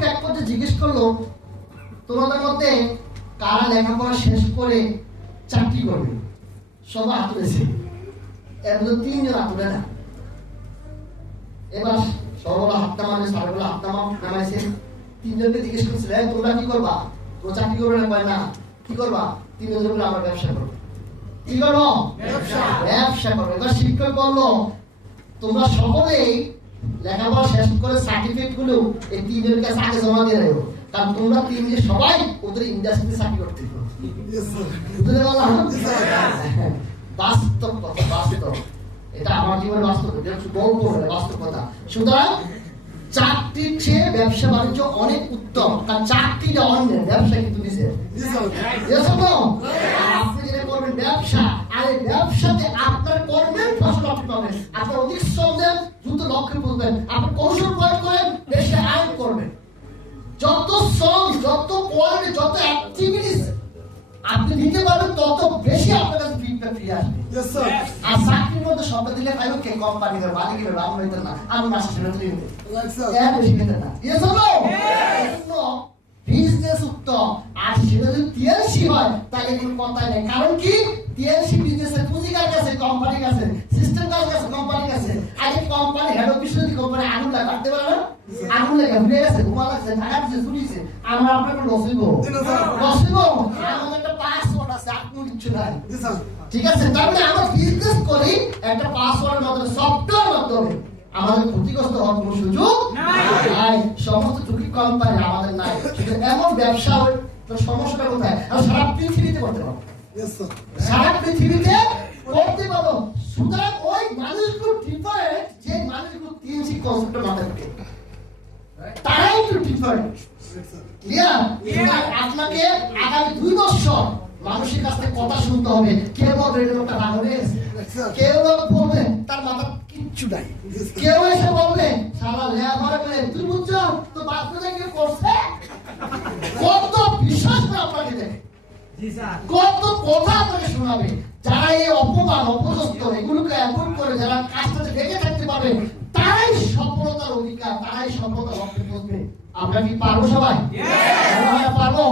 শিক্ষক এক পর্যায়ে জিজ্ঞেস করলো, তোমাদের মধ্যে কারা লেখাপড়া শেষ করে চাকরি করবে? সবাই হাত তুলেছে। এর মধ্যে 3 জন হাত তুলে না। এবার সবাই হাত নামাবে, সবাই হাত নামাইছে। 3 জনকে জিজ্ঞেস করছিল, তোমরা কি করবা? তোমরা চাকরি করবে না? কয় না। কি করবা? 3 জন বলে আমরা ব্যবসা করবো। কি করবো? ব্যবসা করবো। এবার শিক্ষক বললো, তোমরা সকলেই লেখাপড়া শেষ করে সার্টিফিকেট গুলো এই 3 জনের কাছে আগে জমা দিয়ে রাখো, কারণ তোমরা 3 জন সবাই ওদের ইন্ডাস্ট্রিতে চাকরি করতে বুঝতে পারলাম? বাস্তব কথা, বাস্তব। এটা আমার জীবনে বাস্তব, গল্প বাস্তব কথা। সুতরাং চাকরির চেয়ে ব্যবসা বাণিজ্য অনেক উত্তম, কারণ চাকরিটা অন্যের, ব্যবসা কিন্তু নিজের। আপনি যেটা করবেন ব্যবসা, আর এই ব্যবসাতে আপনার কর্মের ফসল আপনি পাবেন। আপনার অধিক শ্রম দেন, দ্রুত লক্ষ্যে পৌঁছবেন। আপনি কৌশল প্রয়োগ করেন, বেশি আয় করবেন। যত শ্রম, যত কোয়ালিটি, যত অ্যাক্টিভিটিস আপনি দিতে পারবেন, তত বেশি আপনার কাছে ফিডব্যাক ফিরে আসবে। আর চাকরির মধ্যে শব্দ দিলে পাইব কে কোম্পানির মালিকের বাবা হইতেন না, আমি মাসে ফেরত দিই বেশি খেতেন না। বিজনেস উত্তম। আর সেটা যদি টিএলসি হয় তাহলে কোনো কথাই নেই। কারণ কি? টিএলসি বিজনেসের পুঁজি কার কাছে? কোম্পানির কাছে। সিস্টেম কার কাছে? কোম্পানির কাছে। আজ কোম্পানি হেড অফিস যদি কোম্পানি আগুন লাগাতে পারে না, আগুন লাগা ঘুরে গেছে, ঘুমা লাগছে, ঢাকা দিচ্ছে, চুরিছে, আমরা আপনার কোনো লস হইব? লস হইব? আমাদের একটা পাসওয়ার্ড আছে, আপনার কিছু নাই। ঠিক আছে? তারপরে আমরা বিজনেস করি একটা পাসওয়ার্ডের মাধ্যমে, সফটওয়্যার মাধ্যমে। আমাদের ক্ষতিগ্রস্ত হওয়ার কোনো সুযোগ নাই। সমস্ত ঝুঁকি কোম্পানি আমাদের নাই। শুধু এমন ব্যবসা হয়, তো সমস্যাটা কোথায়? আমরা সারা পৃথিবীতে করতে পারবো, সারা পৃথিবীতে করতে পারবো। সুতরাং ওই মানুষগুলো ডিফারেন্ট, যে মানুষগুলো 3C কনসেপ্টের মাথায় থাকে, তারাই একটু ডিফারেন্ট। ক্লিয়ার? আপনাকে আগামী 2 বছর মানুষের কাছ থেকে কথা শুনতে হবে। কেউ বলবে এটা লোকটা পাগল হয়ে গেছে, কেউ বলবে তার মাথা কিচ্ছু নাই, কেউ এসে বলবে সারা লেবার করে তুই বুঝছো তো বাচ্চাদের কি করছে, কত বিশ্বাস করে আপনাকে দেবে, কত কথা আপনাকে শোনাবে। যারা এই অপমান, অপদস্থ এগুলোকে অ্যাভয়েড করে, যারা কাজটাতে ঢেকে থাকতে পারবে, তারাই সফলতার অধিকার, তারাই সফলতার লক্ষ্যে পৌঁছবে। আমরা কি পারবো সবাই? পারবো?